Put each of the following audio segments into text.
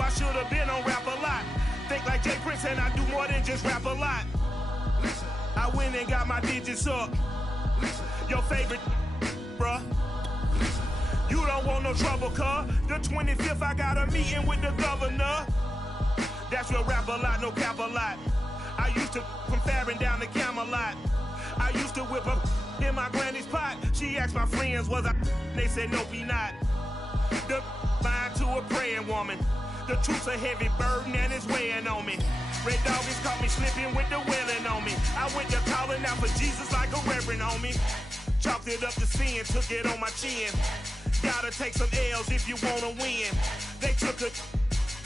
I should have been on rap a lot. Think like Jay Prince and I do more than just rap a lot. I went and got my digits up. Your favorite, bruh. You don't want no trouble, cuz. The 25th, I got a meeting with the governor. That's real rap a lot, no cap a lot. I used to from Farron down to Camelot. I used to whip up in my granny's pot. She asked my friends, was I? They said, nope, he not. The line to a praying woman. The truth's a heavy burden and it's weighing on me. Red Doggies caught me slipping with the wailing on me. I went to calling out for Jesus like a reverend on me. Chalked it up to sin, took it on my chin. Gotta take some L's if you wanna win. They took a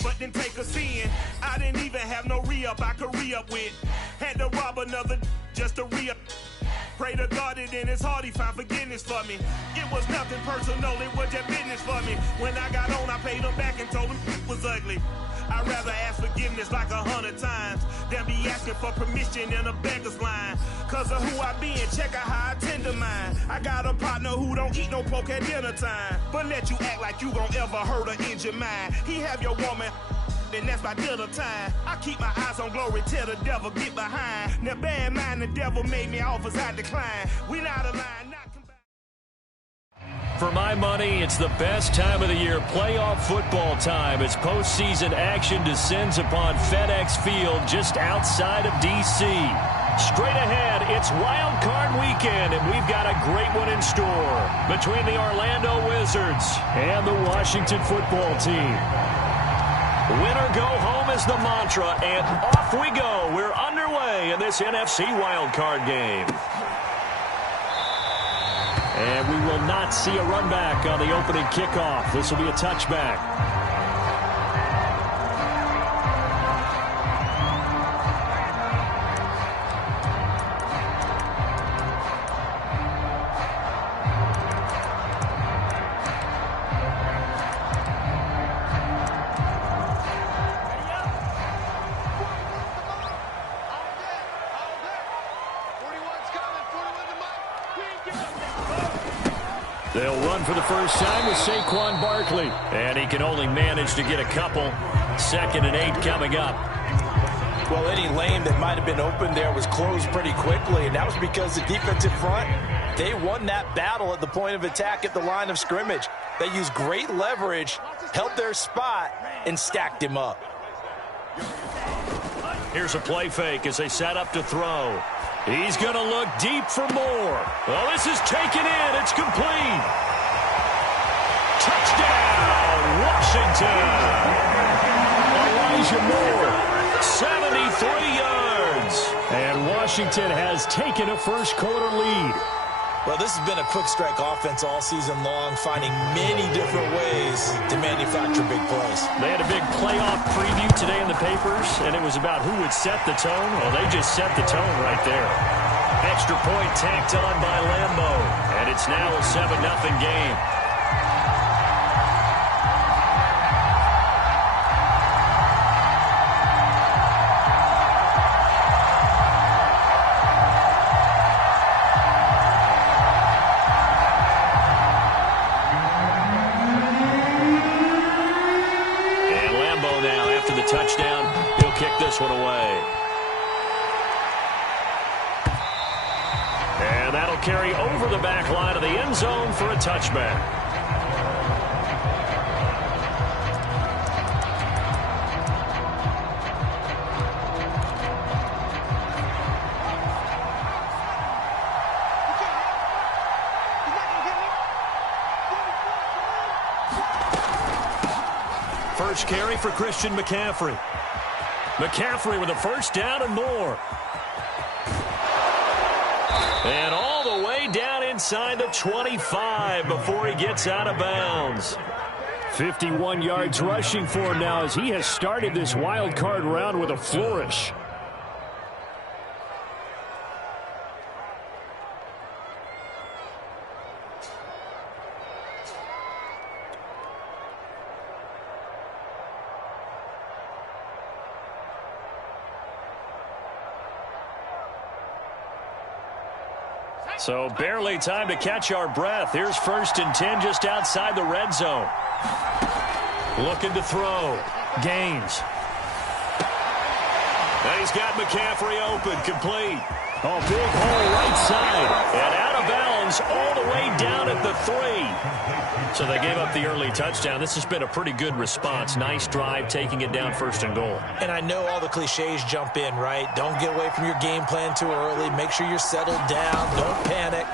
but didn't take a sin. I didn't even have no re-up I could re-up with. Had to rob another just to re-up. Pray to God it in his heart he found forgiveness for me. It was nothing personal, it was just business for me. When I got on, I paid him back and told him it was ugly. I'd rather ask forgiveness like 100 times than be asking for permission in a beggar's line. Cause of who I be and check out how I tend to mine. I got a partner who don't eat no pork at dinner time, but let you act like you gon' ever hurt or injure mine. He have your woman, and that's by dinner time. I keep my eyes on glory till the devil get behind. Now bad mind, the devil made me offers I decline. We not aligned, not combined. For my money, it's the best time of the year, playoff football time, as postseason action descends upon FedEx Field just outside of D.C. Straight ahead, it's Wild Card Weekend, and we've got a great one in store between the Orlando Wizards and the Washington Football Team. Winner go home is the mantra, and off we go. We're underway in this NFC Wild Card game. And we will not see a run back on the opening kickoff. This will be a touchback. They'll run for the first time with Saquon Barkley. And he can only manage to get a couple. 2nd and 8 coming up. Well, any lane that might have been open there was closed pretty quickly, and that was because the defensive front, they won that battle at the point of attack at the line of scrimmage. They used great leverage, held their spot, and stacked him up. Here's a play fake as they set up to throw. He's going to look deep for more. Well, this is taken in. It's complete. Touchdown, Washington. Elijah Moore, 73 yards. And Washington has taken a first-quarter lead. Well, this has been a quick-strike offense all season long, finding many different ways to manufacture big plays. They had a big playoff preview today in the papers, and it was about who would set the tone. Well, they just set the tone right there. Extra point tacked on by Lambo, and it's now a 7-0 game. Touchdown. He'll kick this one away. And that'll carry over the back line of the end zone for a touchback. First carry for Christian McCaffrey. McCaffrey with a first down and more. And all the way down inside the 25 before he gets out of bounds. 51 yards rushing for him now as he has started this wild card round with a flourish. So barely time to catch our breath. Here's 1st and 10 just outside the red zone. Looking to throw. Gaines. And he's got McCaffrey open, complete. Oh, big hole right side. And out of bounds all the way down at the 3. So they gave up the early touchdown. This has been a pretty good response. Nice drive, taking it down 1st and goal. And I know all the cliches jump in, right? Don't get away from your game plan too early. Make sure you're settled down. Don't panic.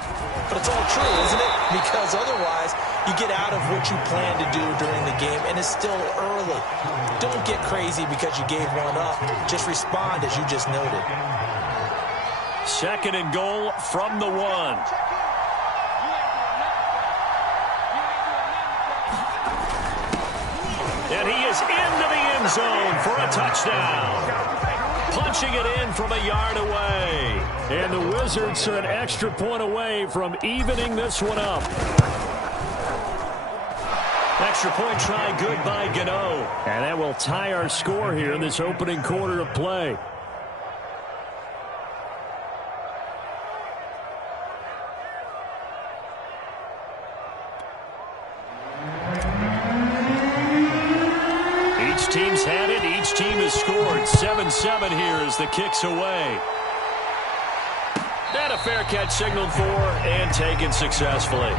But it's all true, isn't it? Because otherwise, you get out of what you plan to do during the game, and it's still early. Don't get crazy because you gave one up. Just respond as you just noted. 2nd and goal from the 1. And he is into the end zone for a touchdown. Punching it in from a yard away. And the Wizards are an extra point away from evening this one up. Extra point try good by Gano. And that will tie our score here in this opening quarter of play. Each team's had it. Each team has scored. 7-7 here as the kick's away. And a fair catch signaled for and taken successfully.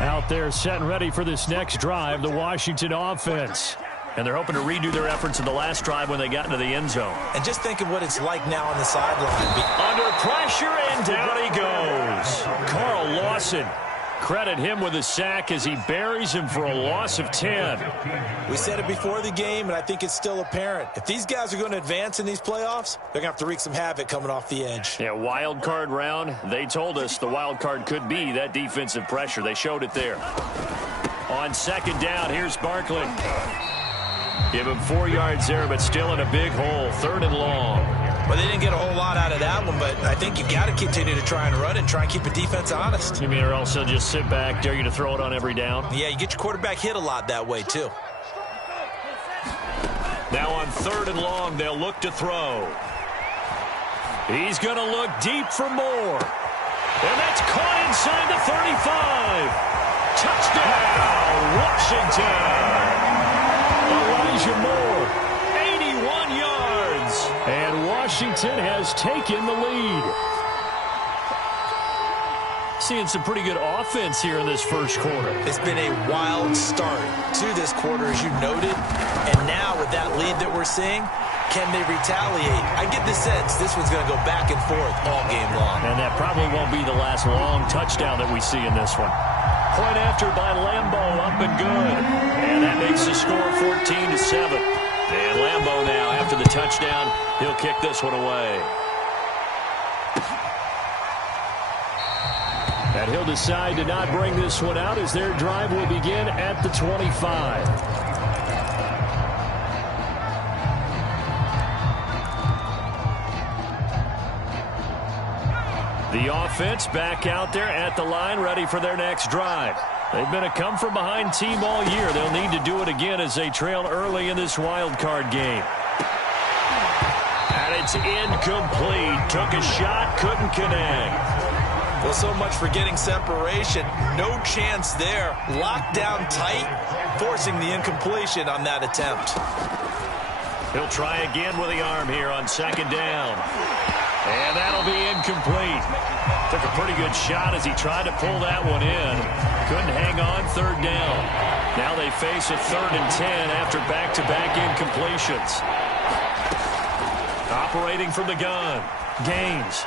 Out there set and ready for this next drive, the Washington offense. And they're hoping to redo their efforts in the last drive when they got into the end zone. And just think of what it's like now on the sideline. Under pressure, and down he goes. Carl Lawson. Credit him with a sack as he buries him for a loss of 10. We said it before the game, and I think it's still apparent. If these guys are going to advance in these playoffs, they're going to have to wreak some havoc coming off the edge. Yeah, wild card round. They told us the wild card could be that defensive pressure. They showed it there. On 2nd down, here's Barkley. Give him 4 yards there, but still in a big hole. 3rd and long. Well, they didn't get a whole lot out of that one, but I think you've got to continue to try and run and try and keep the defense honest. You mean or else they'll just sit back, dare you to throw it on every down? Yeah, you get your quarterback hit a lot that way, too. Now on 3rd and long, they'll look to throw. He's going to look deep for more. And that's caught inside the 35. Touchdown, Washington. Elijah Moore, 81 yards. And Washington has taken the lead. Seeing some pretty good offense here in this first quarter. It's been a wild start to this quarter, as you noted. And now with that lead that we're seeing, can they retaliate? I get the sense this one's going to go back and forth all game long. And that probably won't be the last long touchdown that we see in this one. Point after by Lambo, up and good. And that makes the score 14-7. And Lambo now, after the touchdown, he'll kick this one away. And he'll decide to not bring this one out as their drive will begin at the 25. The offense back out there at the line, ready for their next drive. They've been a come-from-behind team all year. They'll need to do it again as they trail early in this wild card game. And it's incomplete. Took a shot, couldn't connect. Well, so much for getting separation. No chance there. Locked down tight, forcing the incompletion on that attempt. He'll try again with the arm here on 2nd down. And that'll be incomplete. Took a pretty good shot as he tried to pull that one in. Couldn't hang on 3rd down. Now they face a 3rd and 10 after back-to-back incompletions. Operating from the gun. Gaines.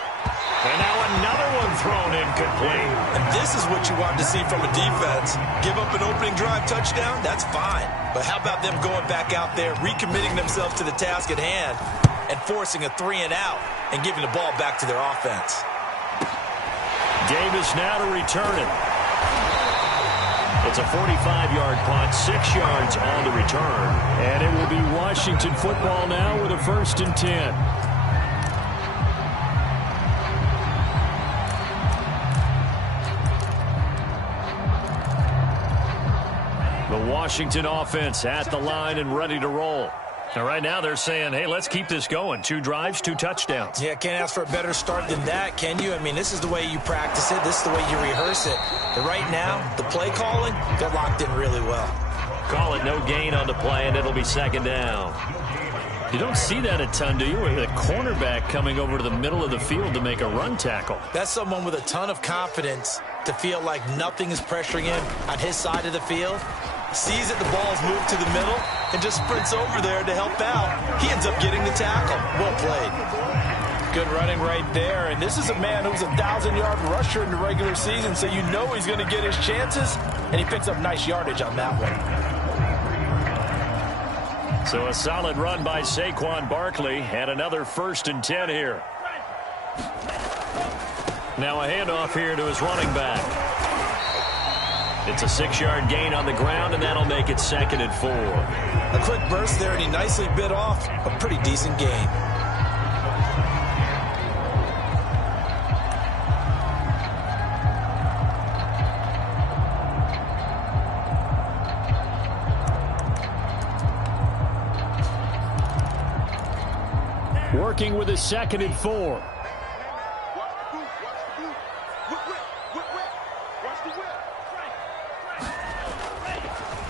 And now another one thrown incomplete. And this is what you want to see from a defense. Give up an opening drive touchdown, that's fine. But how about them going back out there, recommitting themselves to the task at hand, and forcing a 3-and-out and giving the ball back to their offense. Davis now to return it. It's a 45-yard punt, 6 yards on the return. And it will be Washington football now with a 1st and 10. The Washington offense at the line and ready to roll. And right now they're saying, hey, let's keep this going. 2 drives, 2 touchdowns. Yeah, can't ask for a better start than that, can you? I mean, this is the way you practice it. This is the way you rehearse it. But right now, the play calling, they're locked in really well. Call it no gain on the play, and it'll be 2nd down. You don't see that a ton, do you? With a cornerback coming over to the middle of the field to make a run tackle. That's someone with a ton of confidence to feel like nothing is pressuring him on his side of the field. Sees that the ball's moved to the middle and just sprints over there to help out. He ends up getting the tackle. Well played. Good running right there. And this is a man who was a 1,000-yard rusher in the regular season, so you know he's going to get his chances, and he picks up nice yardage on that one. So a solid run by Saquon Barkley, and another 1st and 10 here. Now a handoff here to his running back. It's a 6-yard gain on the ground, and that'll make it 2nd and 4. A quick burst there, and he nicely bit off a pretty decent gain. Working with a 2nd and 4.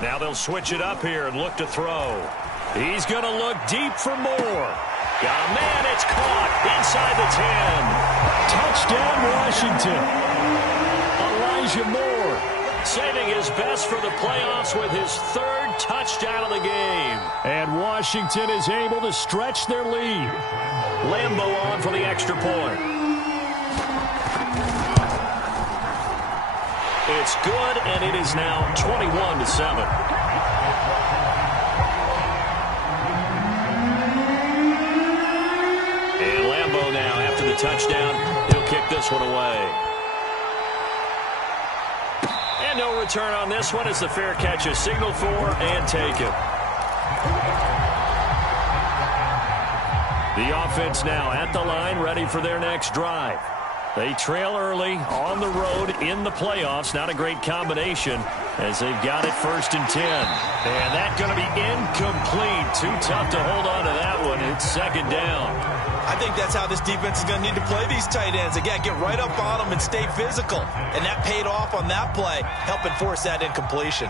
Now they'll switch it up here and look to throw. He's going to look deep for more. Oh, man, it's caught inside the 10. Touchdown, Washington. Elijah Moore saving his best for the playoffs with his 3rd touchdown of the game. And Washington is able to stretch their lead. Lambo on for the extra point. It's good, and it is now 21-7. And Lambo now, after the touchdown, he'll kick this one away. And no return on this one as the fair catch is signaled for and taken. The offense now at the line, ready for their next drive. They trail early on the road in the playoffs. Not a great combination as they've got it 1st and 10. And that's going to be incomplete. Too tough to hold on to that one. It's 2nd down. I think that's how this defense is going to need to play these tight ends. Again, get right up on them and stay physical. And that paid off on that play, helping force that incompletion.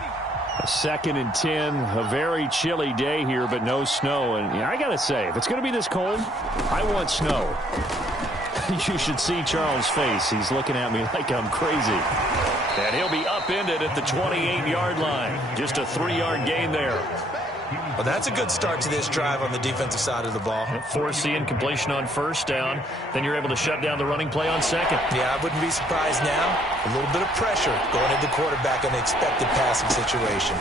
A 2nd and 10, a very chilly day here, but no snow. And I got to say, if it's going to be this cold, I want snow. You should see Charles' face. He's looking at me like I'm crazy. And he'll be upended at the 28-yard line. Just a 3-yard gain there. Well, that's a good start to this drive on the defensive side of the ball. Force the incompletion on 1st down. Then you're able to shut down the running play on 2nd. Yeah, I wouldn't be surprised now. A little bit of pressure going into the quarterback in an expected passing situation.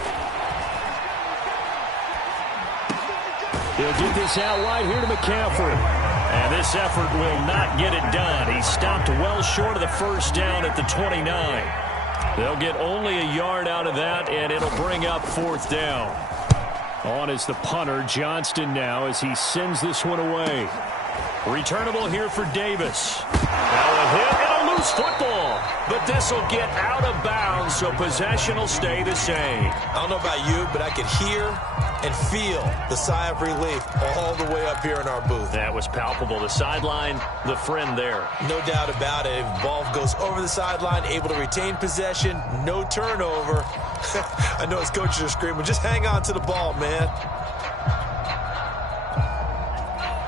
He'll get this out wide here to McCaffrey. And this effort will not get it done. He stopped well short of the 1st down at the 29. They'll get only a yard out of that, and it'll bring up 4th down. On is the punter, Johnston now, as he sends this one away. Returnable here for Davis. Now a hit and a loose football. But this will get out of bounds, so possession will stay the same. I don't know about you, but I could hear and feel the sigh of relief all the way up here in our booth. That was palpable. The sideline, the friend there. No doubt about it. If the ball goes over the sideline, able to retain possession, no turnover. I know his coaches are screaming, just hang on to the ball, man.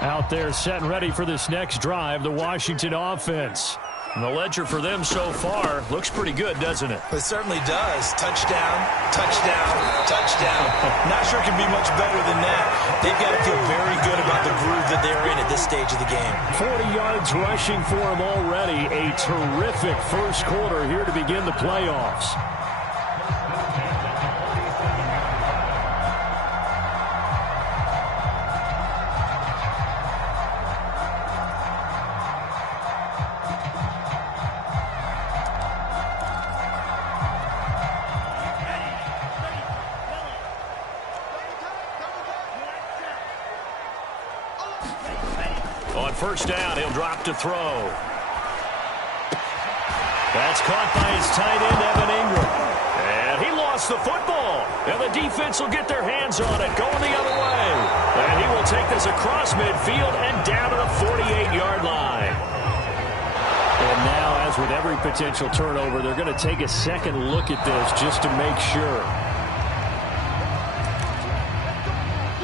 Out there set and ready for this next drive, the Washington offense. And the ledger for them so far looks pretty good, doesn't it? It certainly does. Touchdown, touchdown, touchdown. Not sure it can be much better than that. They've got to feel very good about the groove that they're in at this stage of the game. 40 yards rushing for him already. A terrific 1st quarter here to begin the playoffs. On 1st down, he'll drop to throw. That's caught by his tight end, Evan Ingram. And he lost the football. And the defense will get their hands on it, going the other way. And he will take this across midfield and down to the 48-yard line. And now, as with every potential turnover, they're going to take a second look at this just to make sure.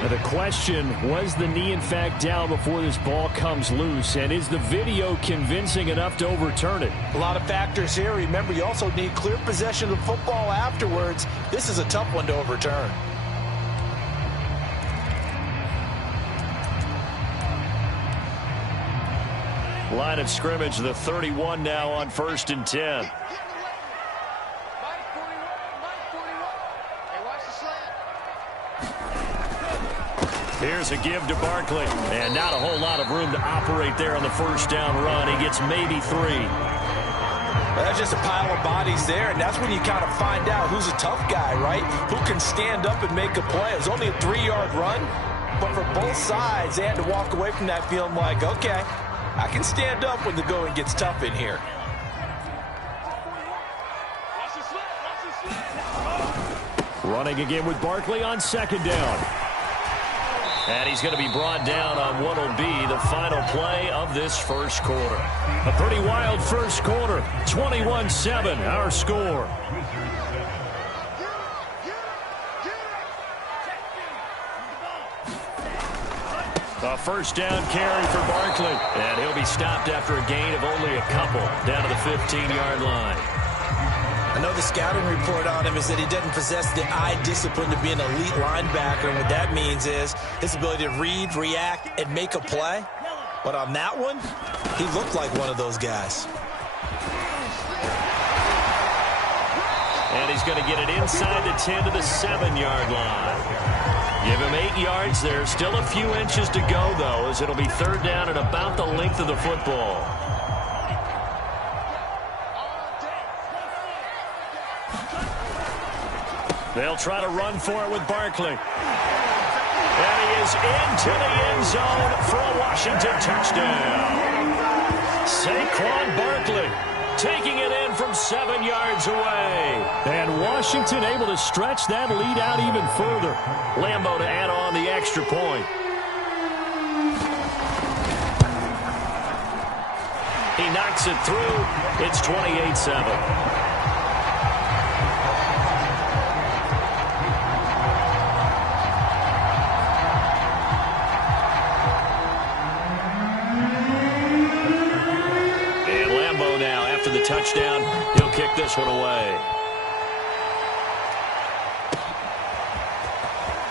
Now the question, was the knee in fact down before this ball comes loose? And is the video convincing enough to overturn it? A lot of factors here. Remember, you also need clear possession of the football afterwards. This is a tough one to overturn. Line of scrimmage, the 31 now on 1st and 10. Here's a give to Barkley. And not a whole lot of room to operate there on the first down run. He gets maybe 3. Well, that's just a pile of bodies there, and that's when you kind of find out who's a tough guy, right? Who can stand up and make a play. It was only a 3-yard run, but for both sides, they had to walk away from that feeling like, okay, I can stand up when the going gets tough in here. Running again with Barkley on 2nd down. And he's going to be brought down on what will be the final play of this first quarter. A pretty wild first quarter. 21-7, our score. A first down carry for Barkley. And he'll be stopped after a gain of only a couple down to the 15-yard line. I know the scouting report on him is that he doesn't possess the eye discipline to be an elite linebacker, and what that means is his ability to read, react, and make a play. But on that one, he looked like one of those guys. And he's going to get it inside the 10 to the 7-yard line. Give him 8 yards there. Still a few inches to go, though, as it'll be 3rd down and about the length of the football. They'll try to run for it with Barkley. And he is into the end zone for a Washington touchdown. Saquon Barkley taking it in from 7 yards away. And Washington able to stretch that lead out even further. Lambeau to add on the extra point. He knocks it through. It's 28-7. Touchdown. He'll kick this one away.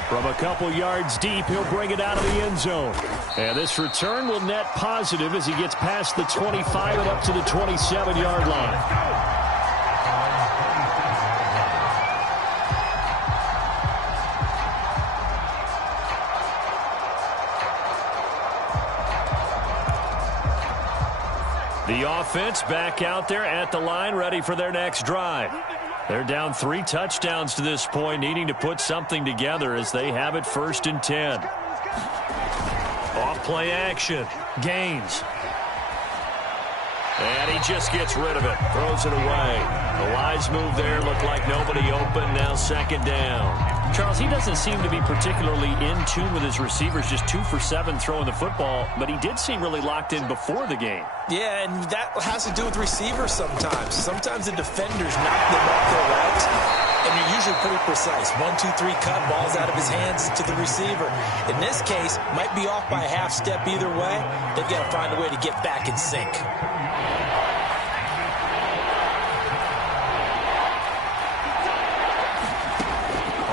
From a couple yards deep, he'll bring it out of the end zone. And this return will net positive as he gets past the 25 and up to the 27-yard line. The offense back out there at the line, ready for their next drive. They're down 3 touchdowns to this point, needing to put something together as they have it 1st and 10. Off play action. Gaines. And he just gets rid of it. Throws it away. The wise move there. Looked like nobody open. Now 2nd down. Charles, he doesn't seem to be particularly in tune with his receivers. Just 2 for 7 throwing the football. But he did seem really locked in before the game. Yeah, and that has to do with receivers sometimes. Sometimes the defenders knock them off their routes, and you're usually pretty precise. 1, 2, 3 cut, balls out of his hands to the receiver. In this case, might be off by a half step either way. They've got to find a way to get back in sync.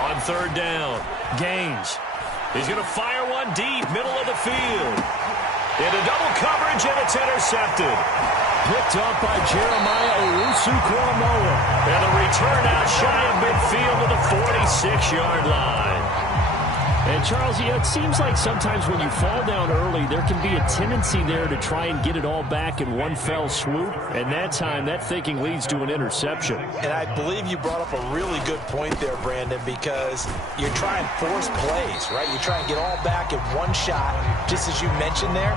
On 3rd down, Gaines. He's going to fire one deep, middle of the field. Into double coverage, and it's intercepted. Picked up by Jeremiah Owusu-Koramoah. And the return out shy of midfield to the 46-yard line. And, Charles, it seems like sometimes when you fall down early, there can be a tendency there to try and get it all back in one fell swoop. And that time, that thinking leads to an interception. And I believe you brought up a really good point there, Brandon, because you're trying to force plays, right? You try and get all back in one shot, just as you mentioned there.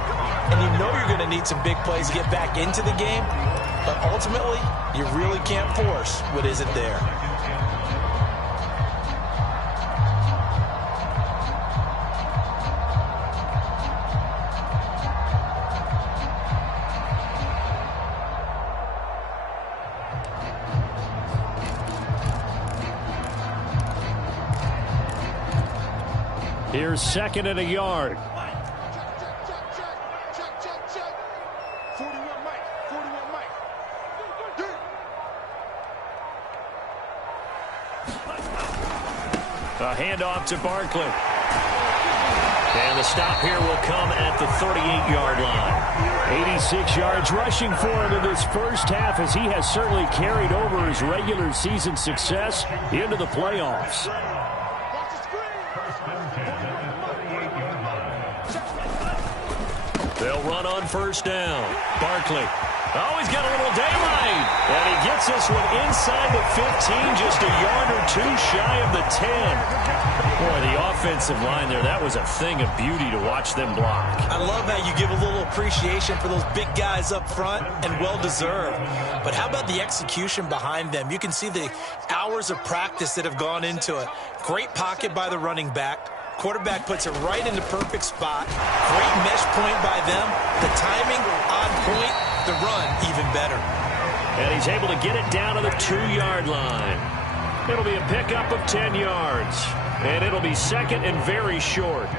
And you know you're going to need some big plays to get back into the game. But ultimately, you really can't force what isn't there. Here's 2nd and a yard. A handoff to Barkley. And the stop here will come at the 38-yard line. 86 yards rushing for him in this first half, as he has certainly carried over his regular season success into the playoffs. They'll run on 1st down. Barkley. Oh, he's got a little daylight. And he gets this one inside the 15, just a yard or two shy of the 10. Boy, the offensive line there, that was a thing of beauty to watch them block. I love how you give a little appreciation for those big guys up front, and well-deserved. But how about the execution behind them? You can see the hours of practice that have gone into it. Great pocket by the running back. Quarterback puts it right in the perfect spot. Great mesh point by them. The timing on point. The run even better. And he's able to get it down to the 2-yard line. It'll be a pickup of 10 yards. And it'll be 2nd and very short.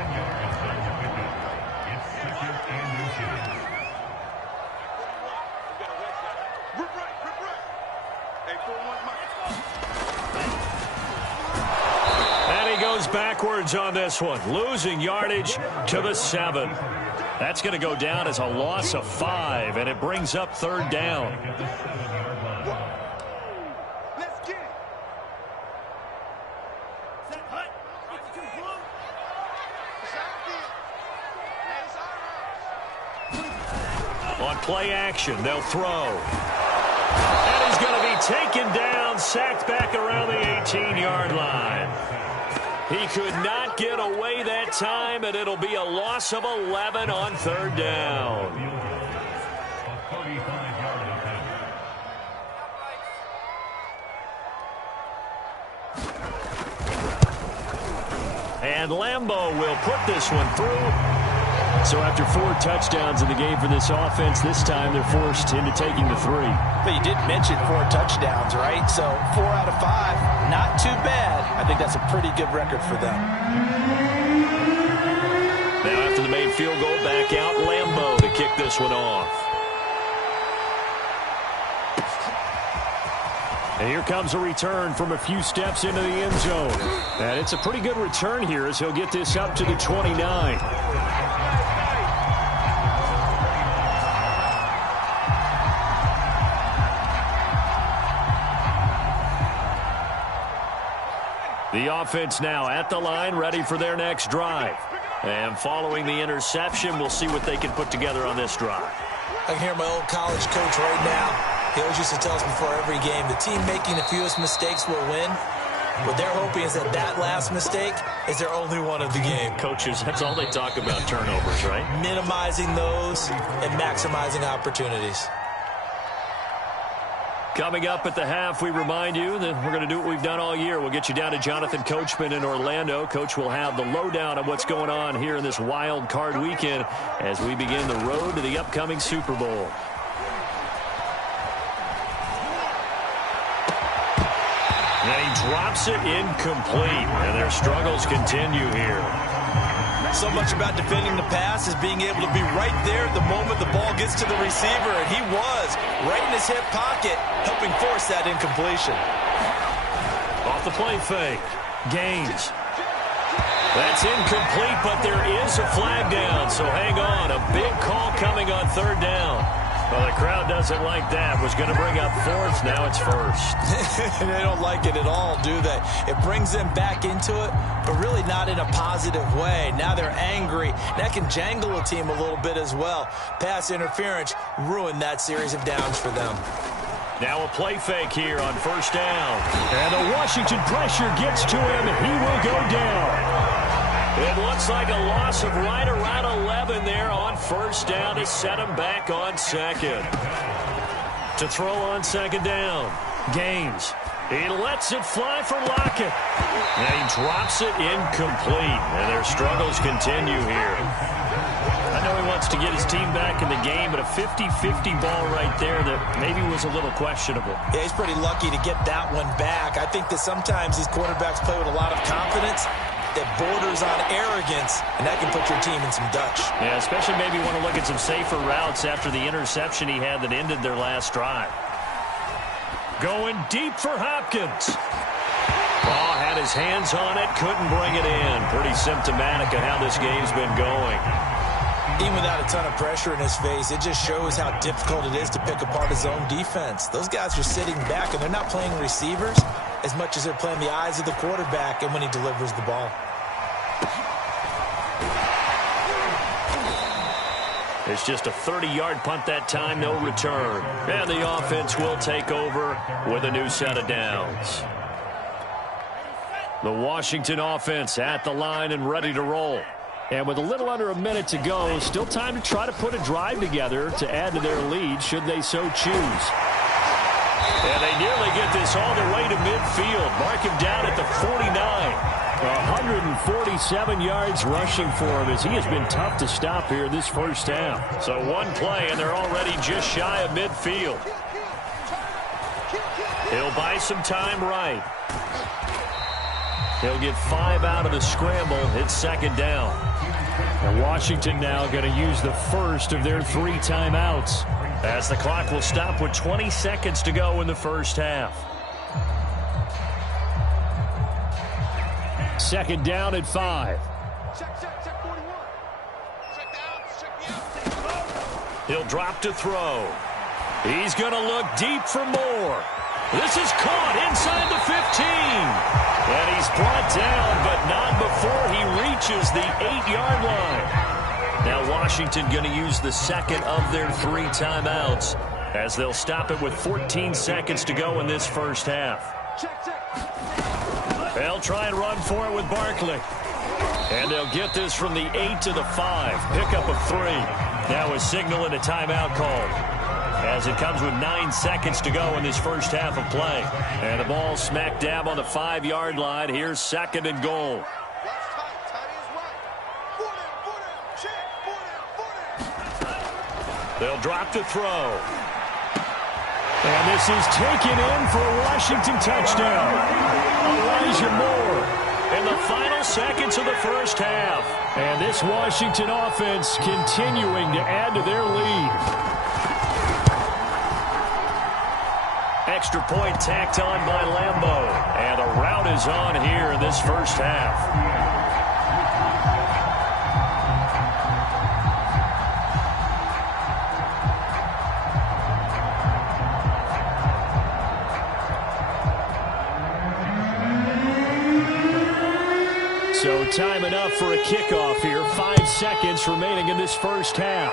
Backwards on this one, losing yardage to the 7. That's going to go down as a loss of 5, and it brings up 3rd down. On play action, they'll throw. And he's going to be taken down, sacked back around the 18-yard line. He could not get away that time, and it'll be a loss of 11 on 3rd down. And Lambeau will put this one through. So after 4 touchdowns in the game for this offense, this time they're forced into taking the 3. But you did mention 4 touchdowns, right? So 4 out of 5, not too bad. I think that's a pretty good record for them. Now after the made field goal, back out Lambeau to kick this one off. And here comes a return from a few steps into the end zone. And it's a pretty good return here as he'll get this up to the 29. The offense now at the line, ready for their next drive. And following the interception, we'll see what they can put together on this drive. I can hear my old college coach right now. He always used to tell us before every game, the team making the fewest mistakes will win. What they're hoping is that that last mistake is their only one of the game. Coaches, that's all they talk about, turnovers, right? Minimizing those and maximizing opportunities. Coming up at the half, we remind you that we're going to do what we've done all year. We'll get you down to Jonathan Coachman in Orlando. Coach will have the lowdown of what's going on here in this wild card weekend as we begin the road to the upcoming Super Bowl. And he drops it incomplete, and their struggles continue here. So much about defending the pass is being able to be right there the moment the ball gets to the receiver, and he was right in his hip pocket, helping force that incompletion. Off the play fake. Gaines. That's incomplete, but there is a flag down, so hang on. A big call coming on 3rd down. Well, the crowd doesn't like that. Was going to bring up 4th. Now it's 1st. They don't like it at all, do they? It brings them back into it, but really not in a positive way. Now they're angry. That can jangle a team a little bit as well. Pass interference ruined that series of downs for them. Now a play fake here on 1st down. And the Washington pressure gets to him. He will go down. It looks like a loss of right around 11 there on 1st down to set him back on 2nd. To throw on 2nd down. Gaines. He lets it fly for Lockett. And he drops it incomplete. And their struggles continue here. I know he wants to get his team back in the game, but a 50-50 ball right there that maybe was a little questionable. Yeah, he's pretty lucky to get that one back. I think that sometimes these quarterbacks play with a lot of confidence. that borders on arrogance, and that can put your team in some Dutch. Yeah, especially maybe want to look at some safer routes after the interception he had that ended their last drive. Going deep for Hopkins. Oh, had his hands on it, couldn't bring it in. Pretty symptomatic of how this game's been going. Even without a ton of pressure in his face, it just shows how difficult it is to pick apart his own defense. Those guys are sitting back, and they're not playing receivers as much as they're playing the eyes of the quarterback and when he delivers the ball. It's just a 30-yard punt that time, no return. And the offense will take over with a new set of downs. The Washington offense at the line and ready to roll. And with a little under a minute to go, still time to try to put a drive together to add to their lead should they so choose. And they nearly get this all the way to midfield. Mark him down at the 49. 147 yards rushing for him as he has been tough to stop here this first half. So one play and they're already just shy of midfield. He'll buy some time right. He'll get 5 out of the scramble. It's second down. And Washington now going to use the first of their 3 timeouts, as the clock will stop with 20 seconds to go in the first half. Second down at 5. He'll drop to throw. He's going to look deep for more. This is caught inside the 15. And he's brought down, but not before he reaches the 8-yard line. Now Washington going to use the second of their 3 timeouts as they'll stop it with 14 seconds to go in this first half. They'll try and run for it with Barkley. And they'll get this from the 8 to the 5. Pickup of 3. Now a signal and a timeout called, as it comes with 9 seconds to go in this first half of play. And the ball smack dab on the 5-yard line. Here's second and goal. They'll drop to throw. And this is taken in for a Washington touchdown. Elijah Moore in the final seconds of the first half. And this Washington offense continuing to add to their lead. Extra point tacked on by Lambeau. And a rout is on here in this first half. So time enough for a kickoff here. 5 seconds remaining in this first half.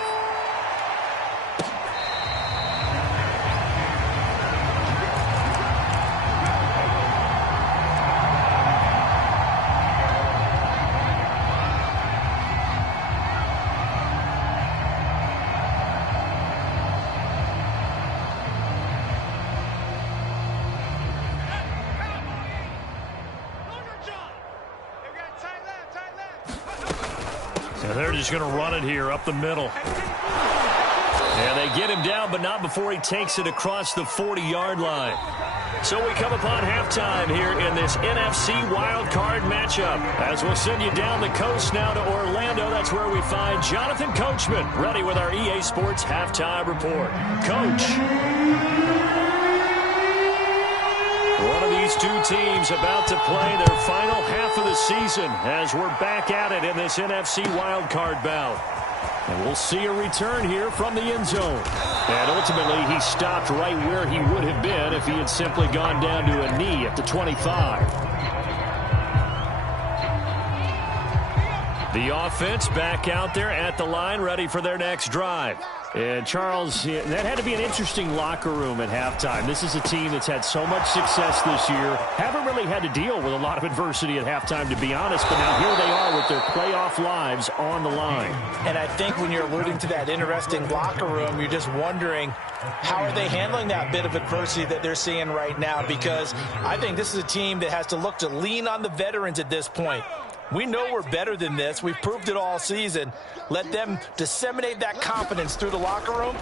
So they're just going to run it here up the middle. And they get him down, but not before he takes it across the 40-yard line. So we come upon halftime here in this NFC wildcard matchup, as we'll send you down the coast now to Orlando. That's where we find Jonathan Coachman, ready with our EA Sports halftime report. Coach. One of these two teams about to play their final half of the season as we're back at it in this NFC wildcard bout. And we'll see a return here from the end zone. And ultimately, he stopped right where he would have been if he had simply gone down to a knee at the 25. The offense back out there at the line, ready for their next drive. And Charles, that had to be an interesting locker room at halftime. This is a team that's had so much success this year. Haven't really had to deal with a lot of adversity at halftime, to be honest. But now here they are with their playoff lives on the line. And I think when you're alluding to that interesting locker room, you're just wondering, how are they handling that bit of adversity that they're seeing right now? Because I think this is a team that has to look to lean on the veterans at this point. We know we're better than this. We've proved it all season. Let them disseminate that confidence through the locker room.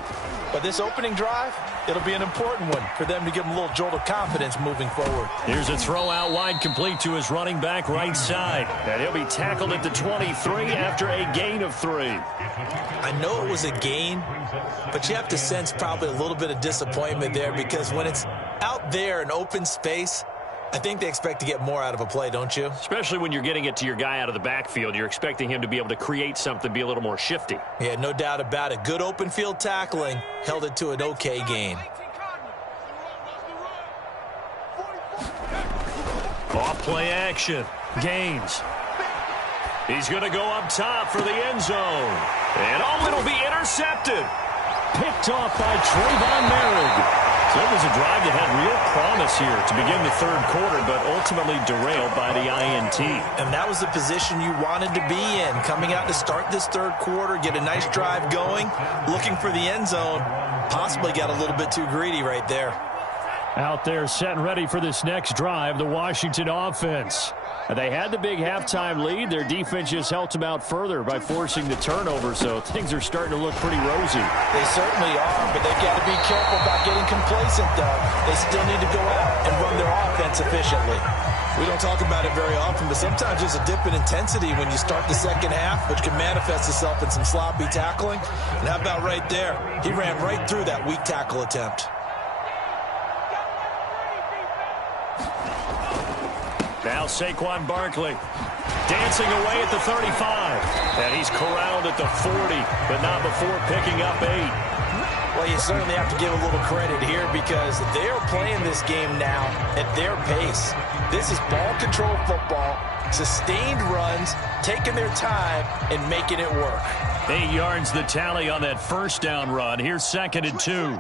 But this opening drive, it'll be an important one for them to give them a little jolt of confidence moving forward. Here's a throw out wide, complete to his running back right side. And he'll be tackled at the 23 after a gain of 3. I know it was a gain, but you have to sense probably a little bit of disappointment there, because when it's out there in open space, I think they expect to get more out of a play, don't you? Especially when you're getting it to your guy out of the backfield. You're expecting him to be able to create something, be a little more shifty. Yeah, no doubt about it. Good open field tackling held it to an okay gain. Off play action. Gaines. He's going to go up top for the end zone. And it'll be intercepted. Picked off by Trayvon Merrick. So it was a drive that had real promise here to begin the third quarter, but ultimately derailed by the INT. And that was the position you wanted to be in, coming out to start this third quarter, get a nice drive going, looking for the end zone. Possibly got a little bit too greedy right there. Out there set and ready for this next drive, the Washington offense. They had the big halftime lead. Their defense just helped them out further by forcing the turnover, so things are starting to look pretty rosy. They certainly are, but they've got to be careful about getting complacent, though. They still need to go out and run their offense efficiently. We don't talk about it very often, but sometimes there's a dip in intensity when you start the second half, which can manifest itself in some sloppy tackling. And how about right there? He ran right through that weak tackle attempt. Now Saquon Barkley dancing away at the 35. And he's corralled at the 40, but not before picking up 8. Well, you certainly have to give a little credit here, because they're playing this game now at their pace. This is ball control football, sustained runs, taking their time and making it work. 8 yards the tally on that first down run. Here's 2nd and 2.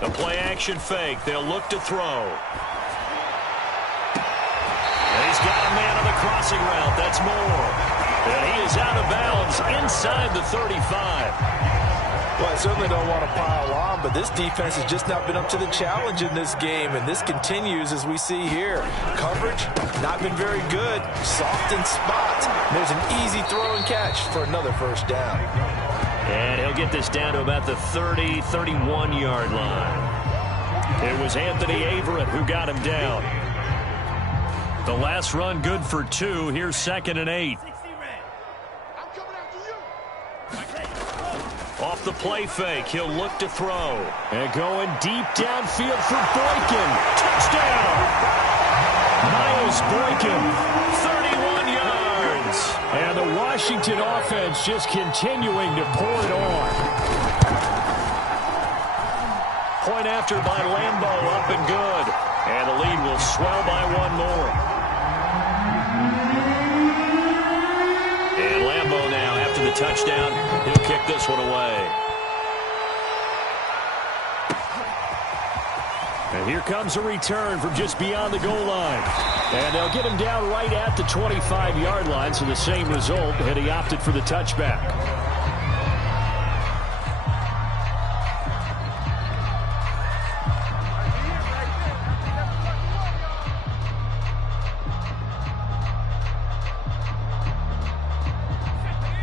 The play action fake. They'll look to throw. He's got a man on the crossing route. That's Moore. And he is out of bounds inside the 35. Well, I certainly don't want to pile on, but this defense has just not been up to the challenge in this game, and this continues as we see here. Coverage, not been very good. Soft in spots. There's an easy throw and catch for another first down. And he'll get this down to about the 30, 31-yard line. It was Anthony Averett who got him down. The last run good for 2. Here's 2nd and 8. Off the play fake, he'll look to throw. And going deep downfield for Boykin. Touchdown! Miles Boykin, 31 yards. And the Washington offense just continuing to pour it on. Point after by Lambeau, up and good. And the lead will swell by 1 more. And Lambeau now, after the touchdown, he'll kick this one away. And here comes a return from just beyond the goal line. And they'll get him down right at the 25-yard line, so the same result, and he opted for the touchback.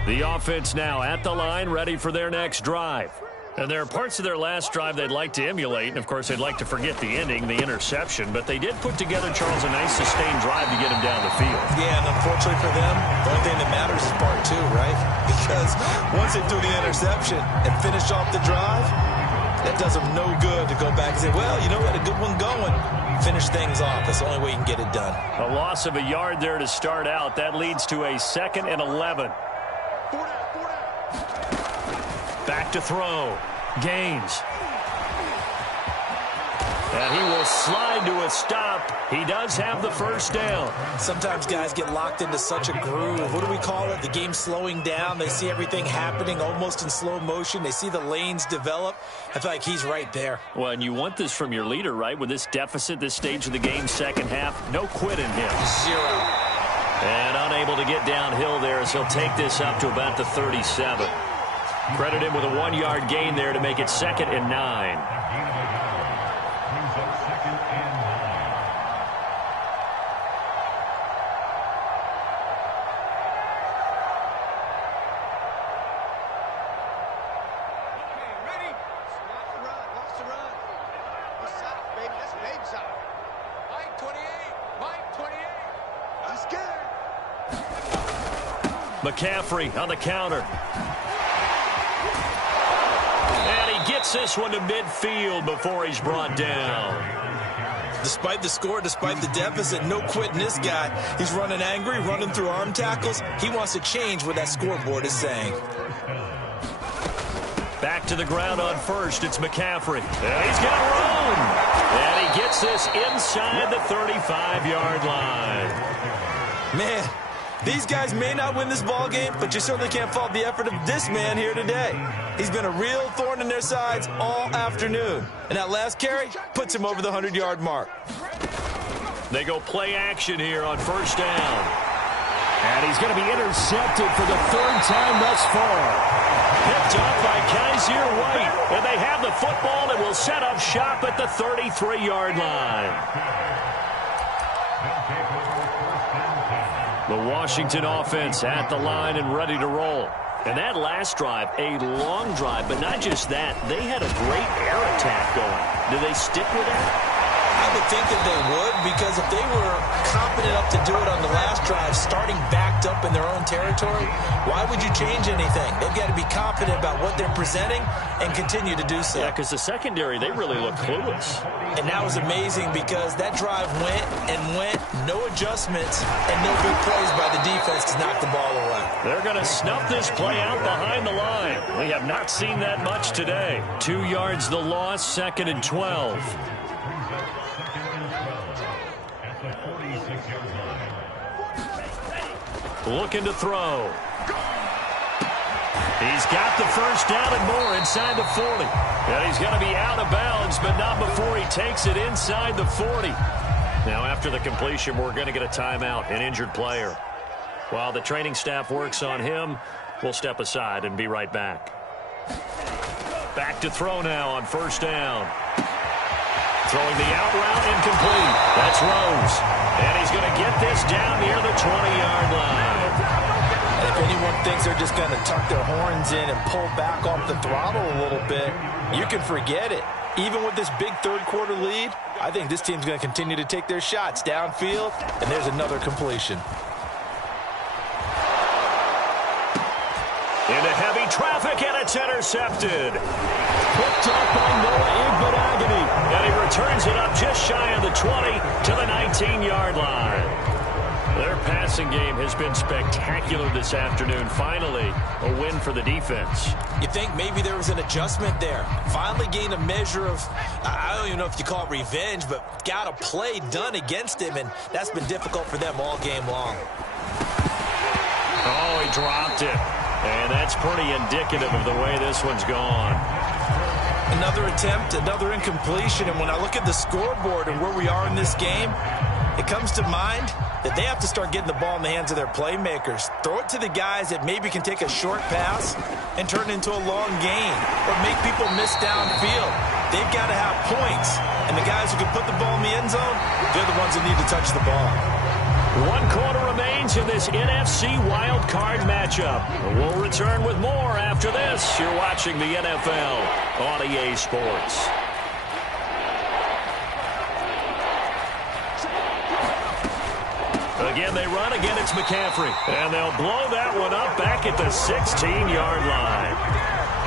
The offense now at the line, ready for their next drive. And there are parts of their last drive they'd like to emulate, and of course they'd like to forget the ending, the interception, but they did put together, Charles, a nice sustained drive to get him down the field. Yeah, and unfortunately for them, the only thing that matters is part 2, right? Because once they do the interception and finish off the drive, that does them no good to go back and say, well, you know, we had a good one going. Finish things off. That's the only way you can get it done. A loss of a yard there to start out. That leads to a 2nd and 11. Back to throw. Gaines. And he will slide to a stop. He does have the first down. Sometimes guys get locked into such a groove. What do we call it? The game's slowing down. They see everything happening almost in slow motion. They see the lanes develop. I feel like he's right there. Well, and you want this from your leader, right? With this deficit, this stage of the game, second half, no quit in him. 0. And unable to get downhill there as he'll take this up to about the 37. Credit him with a 1-yard gain there to make it 2nd and 9. McCaffrey on the counter. And he gets this one to midfield before he's brought down. Despite the score, despite the deficit, no quitting this guy. He's running angry, running through arm tackles. He wants to change what that scoreboard is saying. Back to the ground on first. It's McCaffrey. And he's got room. And he gets this inside the 35-yard line. Man, these guys may not win this ball game, but you certainly can't fault the effort of this man here today. He's been a real thorn in their sides all afternoon. And that last carry puts him over the 100-yard mark. They go play action here on first down. And he's going to be intercepted for the third time thus far. Picked up by Kaiser White. And they have the football and will set up shop at the 33-yard line. The Washington offense at the line and ready to roll. And that last drive, a long drive, but not just that. They had a great air attack going. Do they stick with that? I would think that they would, because if they were confident enough to do it on the last drive, starting backed up in their own territory, why would you change anything? They've got to be confident about what they're presenting and continue to do so. Yeah, because the secondary, they really look clueless. And that was amazing because that drive went and went, no adjustments, and no big plays by the defense to knock the ball away. They're going to snuff this play out behind the line. We have not seen that much today. 2 yards the loss, 2nd and 12. Looking to throw. He's got the first down and more inside the 40. And he's going to be out of bounds, but not before he takes it inside the 40. Now, after the completion, we're going to get a timeout, an injured player. While the training staff works on him, we'll step aside and be right back. Back to throw now on first down. Throwing the out route, incomplete. That's Rose. And he's going to get this down near the 20-yard line. And if anyone thinks they're just going to tuck their horns in and pull back off the throttle a little bit, you can forget it. Even with this big third-quarter lead, I think this team's going to continue to take their shots downfield, and there's another completion. Into heavy traffic, and it's intercepted. Picked up by Noah Igbenogany. And he returns it up just shy of the 20 to the 19-yard line. Their passing game has been spectacular this afternoon. Finally, a win for the defense. You think maybe there was an adjustment there. Finally gained a measure of, I don't even know if you call it revenge, but got a play done against him, and that's been difficult for them all game long. Oh, he dropped it. And that's pretty indicative of the way this one's gone. Another attempt, another incompletion, and when I look at the scoreboard and where we are in this game, it comes to mind that they have to start getting the ball in the hands of their playmakers. Throw it to the guys that maybe can take a short pass and turn it into a long gain or make people miss downfield. They've got to have points, and the guys who can put the ball in the end zone, they're the ones that need to touch the ball. 1 quarter remains in this NFC wild card matchup. We'll return with more after this. You're watching the NFL on EA Sports. Again, they run. Again, it's McCaffrey. And they'll blow that one up back at the 16-yard line.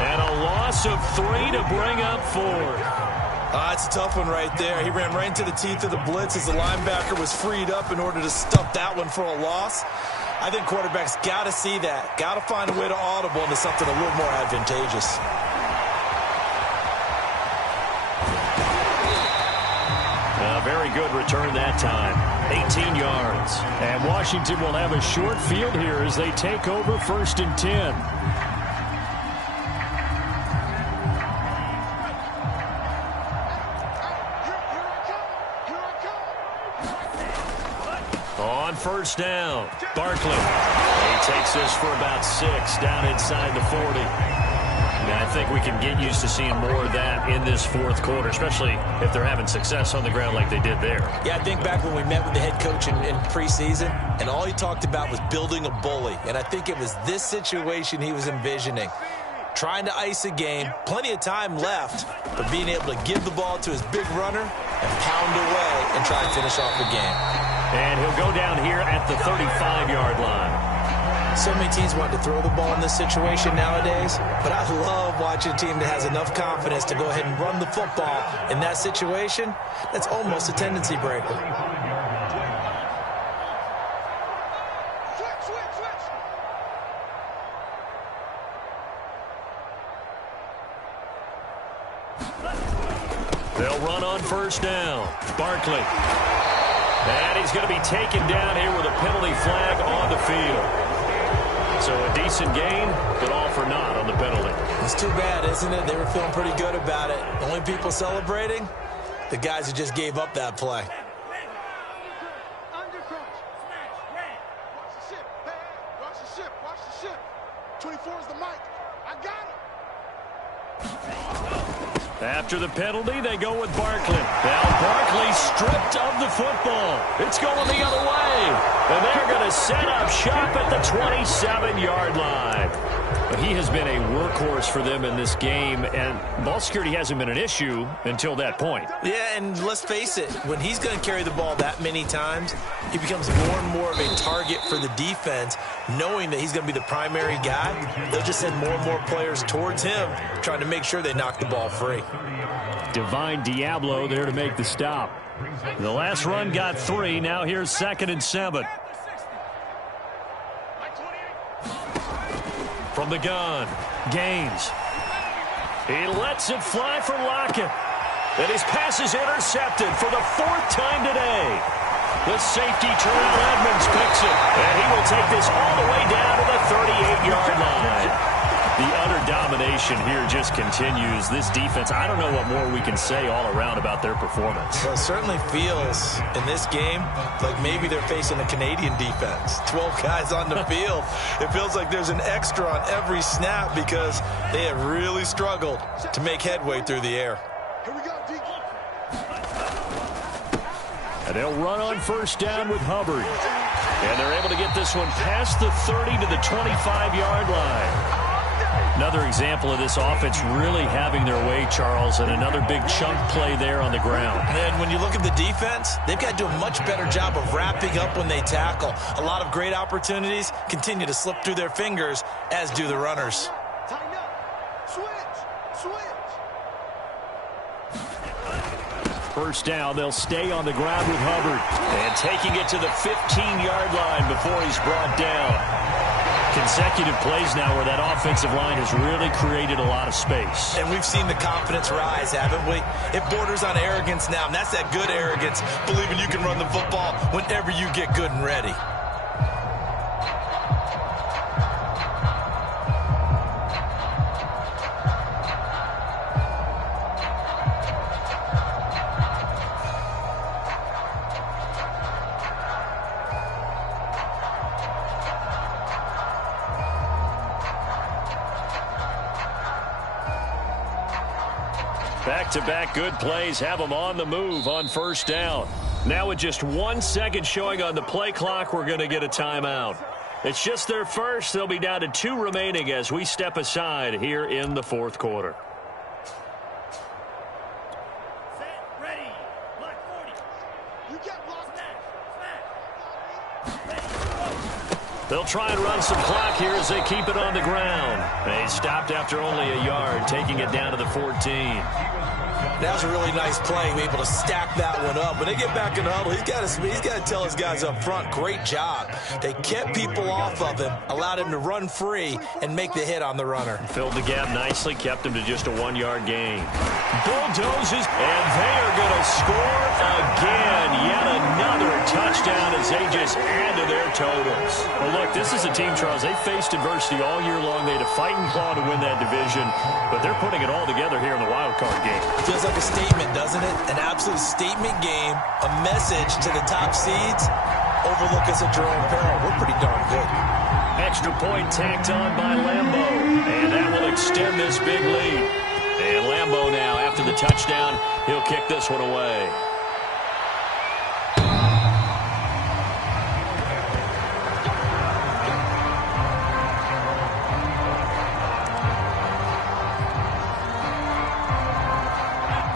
And a loss of 3 to bring up 4. It's a tough one right there. He ran right into the teeth of the blitz as the linebacker was freed up in order to stuff that one for a loss. I think quarterbacks got to see that. Got to find a way to audible into something a little more advantageous. A very good return that time. 18 yards. And Washington will have a short field here as they take over 1st and 10. On first down, Barkley. He takes this for about 6 down inside the 40. And I think we can get used to seeing more of that in this 4th quarter, especially if they're having success on the ground like they did there. Yeah, I think back when we met with the head coach in preseason, and all he talked about was building a bully. And I think it was this situation he was envisioning. Trying to ice a game, plenty of time left, but being able to give the ball to his big runner and pound away and try and finish off the game. And he'll go down here at the 35-yard line. So many teams want to throw the ball in this situation nowadays, but I love watching a team that has enough confidence to go ahead and run the football in that situation. That's almost a tendency breaker. They'll run on first down. Barkley. And he's going to be taken down here with a penalty flag on the field. So a decent gain, but all for naught on the penalty. It's too bad, isn't it? They were feeling pretty good about it. The only people celebrating, the guys who just gave up that play. Under crunch. Watch the ship. Hey, watch the ship. Watch the ship. 24 is the mic. I got it. After the penalty, they go with Barkley. Now Barkley stripped of the football. It's going the other way. And they're going to set up shop at the 27-yard line. But he has been a workhorse for them in this game, and ball security hasn't been an issue until that point. Yeah, and let's face it, when he's going to carry the ball that many times, he becomes more and more of a target for the defense, knowing that he's going to be the primary guy. They'll just send more and more players towards him, trying to make sure they knock the ball free. Divine Diablo there to make the stop. The last run got 3. Now here's 2nd and 7. From the gun, Gaines. He lets it fly for Lockett. And his pass is intercepted for the 4th time today. The safety, Terrell Edmonds, picks it. And he will take this all the way down to the 38-yard line. The utter domination here just continues. This defense, I don't know what more we can say all around about their performance. Well, it certainly feels in this game like maybe they're facing a Canadian defense. 12 guys on the field. It feels like there's an extra on every snap because they have really struggled to make headway through the air. Here we go, D. And they'll run on first down with Hubbard. And they're able to get this one past the 30 to the 25-yard line. Another example of this offense really having their way, Charles, and another big chunk play there on the ground. And when you look at the defense, they've got to do a much better job of wrapping up when they tackle. A lot of great opportunities continue to slip through their fingers, as do the runners. Tighten up. Switch. First down, they'll stay on the ground with Hubbard. And taking it to the 15-yard line before he's brought down. Consecutive plays now where that offensive line has really created a lot of space. And we've seen the confidence rise, haven't we? It borders on arrogance now, and that's that good arrogance, believing you can run the football whenever you get good and ready. Back-to-back good plays have them on the move on first down. Now with just 1 second showing on the play clock, we're going to get a timeout. It's just their first. They'll be down to 2 remaining as we step aside here in the 4th quarter. Set, ready. Block 40. You get blocked. Smash. They'll try and run some clock here as they keep it on the ground. They stopped after only a yard, taking it down to the 14. That was a really nice play, able to stack that one up. When they get back in the huddle, he's got to tell his guys up front, great job. They kept people off of him, allowed him to run free and make the hit on the runner. Filled the gap nicely, kept him to just a 1-yard gain. Bulldozes, and they are going to score again. Yet another touchdown as they just add to their totals. Well, look, this is a team, Charles, they faced adversity all year long. They had to fight and claw to win that division, but they're putting it all together here in the wild card game. Feels like a statement, doesn't it? An absolute statement game, a message to the top seeds. Overlook us at your own peril. We're pretty darn good. Extra point tacked on by Lambo, and that will extend this big lead. And Lambo now, after the touchdown, he'll kick this one away.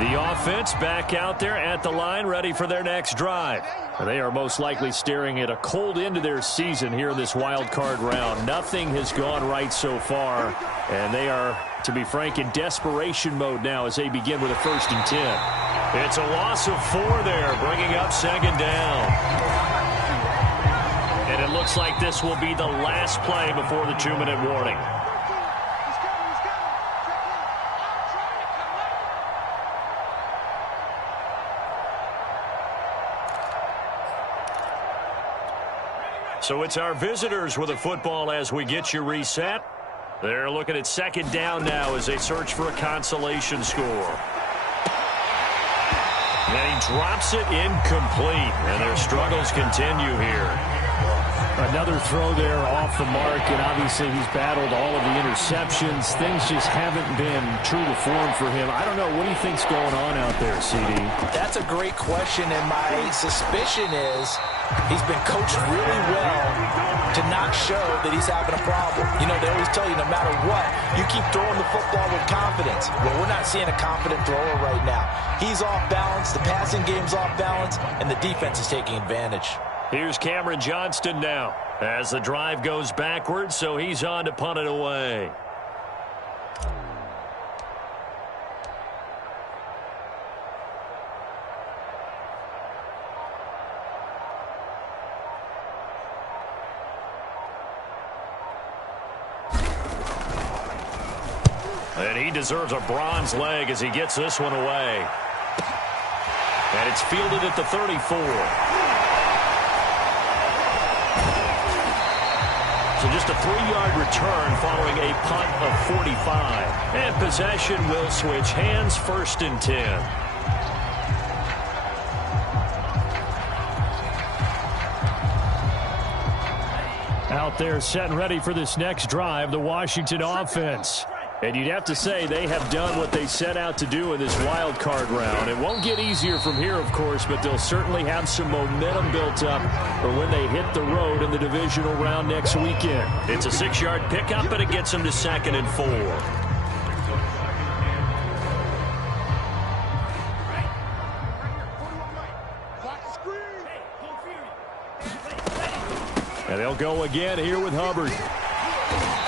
The offense back out there at the line, ready for their next drive. They are most likely staring at a cold end to their season here in this wild card round. Nothing has gone right so far, and they are, to be frank, in desperation mode now as they begin with a 1st and 10. It's a loss of 4 there, bringing up 2nd down. And it looks like this will be the last play before the 2-minute warning. So it's our visitors with a football as we get you reset. They're looking at 2nd down now as they search for a consolation score. And he drops it incomplete, and their struggles continue here. Another throw there off the mark, and obviously he's battled all of the interceptions. Things just haven't been true to form for him. I don't know. What do you think's going on out there, CD? That's a great question, and my suspicion is he's been coached really well to not show that he's having a problem. You know, they always tell you no matter what, you keep throwing the football with confidence. Well, we're not seeing a confident thrower right now. He's off balance, the passing game's off balance, and the defense is taking advantage. Here's Cameron Johnston now as the drive goes backwards, so he's on to punt it away. And he deserves a bronze leg as he gets this one away. And it's fielded at the 34. So just a 3-yard return following a punt of 45. And possession will switch hands, 1st and 10. Out there set and ready for this next drive, the Washington offense. And you'd have to say they have done what they set out to do in this wild card round. It won't get easier from here, of course, but they'll certainly have some momentum built up for when they hit the road in the divisional round next weekend. It's a 6-yard pickup, and it gets them to 2nd and 4. And they'll go again here with Hubbard.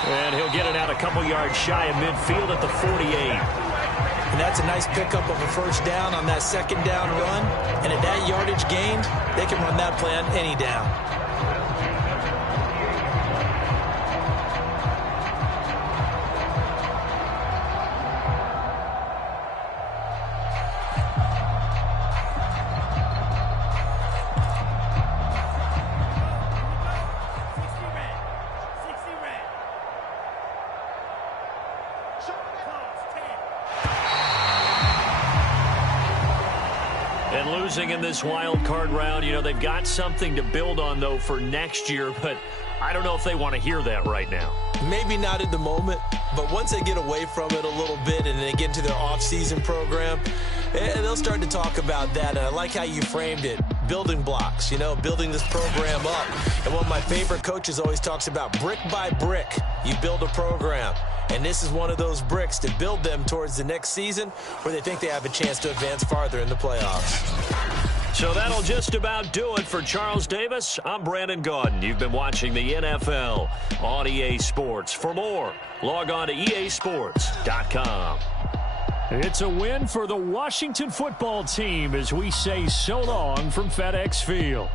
And he'll get it out a couple yards shy of midfield at the 48. And that's a nice pickup of a 1st down on that 2nd down run. And at that yardage gained, they can run that play on any down. In this wild card round, you know, they've got something to build on, though, for next year, but I don't know if they want to hear that right now. Maybe not at the moment, but once they get away from it a little bit and they get into their off-season program, they'll start to talk about that. And I like how you framed it. Building blocks, you know, building this program up. And one of my favorite coaches always talks about brick by brick, you build a program. And this is one of those bricks to build them towards the next season where they think they have a chance to advance farther in the playoffs. So that'll just about do it for Charles Davis. I'm Brandon Gaudin. You've been watching the NFL on EA Sports. For more, log on to easports.com. It's a win for the Washington football team as we say so long from FedEx Field.